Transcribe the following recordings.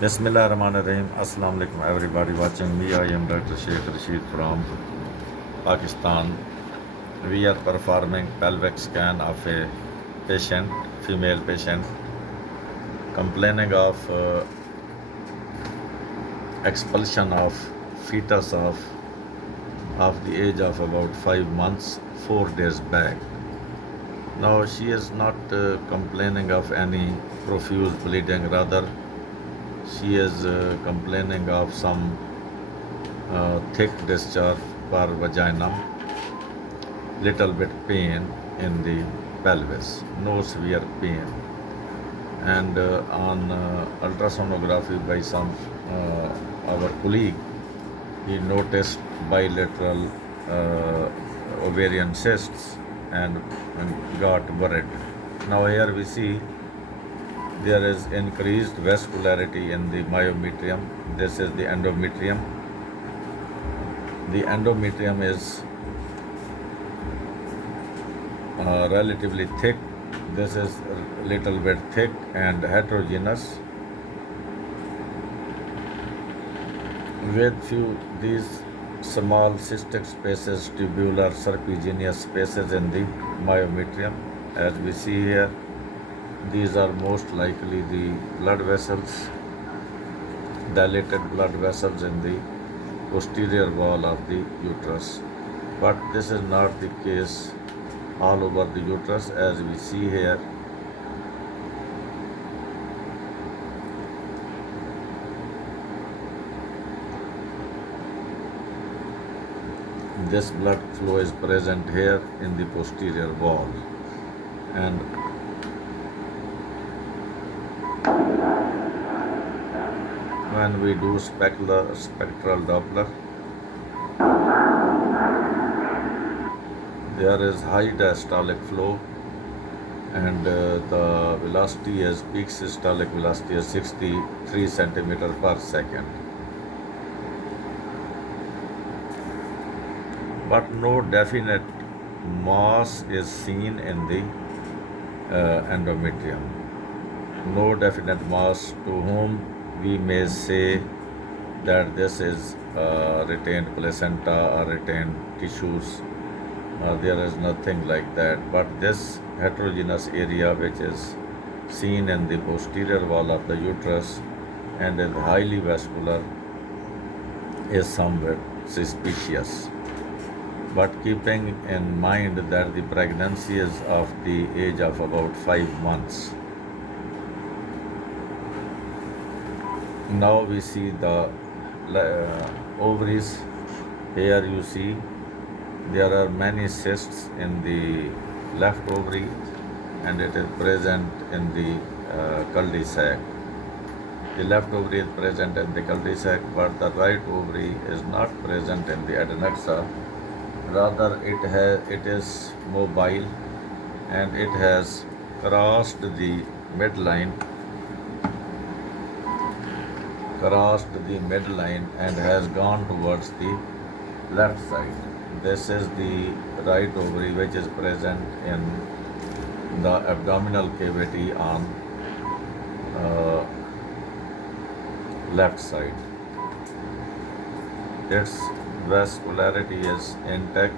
Bismillahirrahmanirrahim. Assalamu alaikum everybody watching me. I am Dr. Sheikh Rashid from Pakistan. We are performing pelvic scan of a patient, female patient, complaining of expulsion of fetus of the age of about 5 months, 4 days back. Now she is not complaining of any profuse bleeding, rather she is complaining of some thick discharge per vaginum, little bit pain in the pelvis, no severe pain. And on ultrasonography by some our colleague, he noticed bilateral ovarian cysts and got worried. Now here we see there is increased vascularity in the myometrium. This is the endometrium. The endometrium is relatively thick. This is a little bit thick and heterogeneous, with few these small cystic spaces, tubular serpiginous spaces in the myometrium. As we see here, these are most likely the blood vessels, dilated blood vessels in the posterior wall of the uterus. But this is not the case all over the uterus, as we see here. This blood flow is present here in the posterior wall, and when we do spectral Doppler, there is high diastolic flow, and the velocity is peak systolic velocity is 63 centimeter per second. But no definite mass is seen in the endometrium. No definite mass to whom we may say that this is retained placenta or retained tissues. There is nothing like that. But this heterogeneous area, which is seen in the posterior wall of the uterus and is highly vascular, is somewhat suspicious. But keeping in mind that the pregnancy is of the age of about 5 months. Now we see the ovaries. Here you see there are many cysts in the left ovary, and it is present in the cul-de-sac. The left ovary is present in the cul-de-sac, but the right ovary is not present in the adnexa. Rather, it is mobile, and it has crossed the midline, and has gone towards the left side. This is the right ovary, which is present in the abdominal cavity on left side. Its vascularity is intact.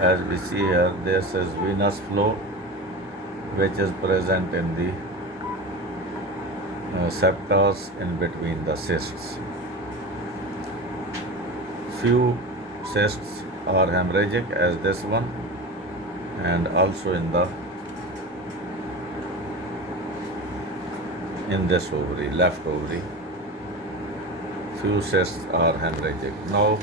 As we see here, this is venous flow, which is present in the septors in between the cysts. Few cysts are hemorrhagic, as this one, and also in this ovary, left ovary, few cysts are hemorrhagic. Now,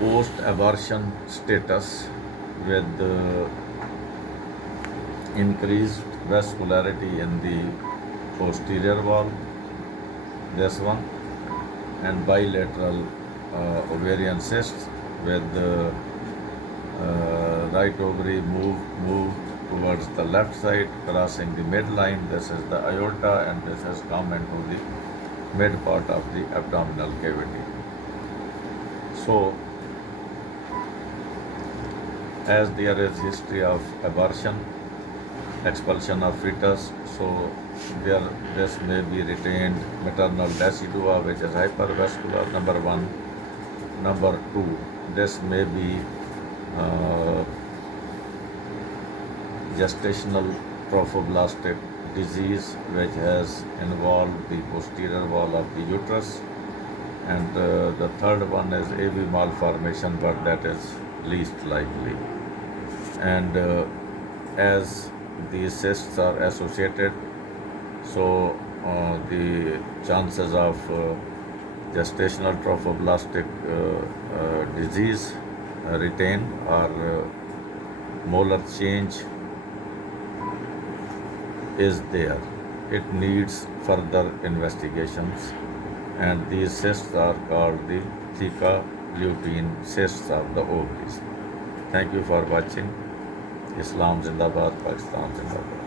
post-abortion status with increased vascularity in the posterior wall, this one, and bilateral ovarian cysts with right ovary move towards the left side, crossing the midline. This is the aorta, and this has come into the mid part of the abdominal cavity. So, as there is history of abortion, expulsion of fetus, so this may be retained maternal decidua, which is hypervascular, number one. Number two, this may be uh, gestational trophoblastic disease, which has involved the posterior wall of the uterus. And the third one is AV malformation, but that is least likely. And as these cysts are associated, so the chances of gestational trophoblastic disease retain or molar change is there. It needs further investigations, and these cysts are called the Theca Luteal cysts of the ovaries. Thank you for watching. Islam Zindabad, Pakistan Zindabad.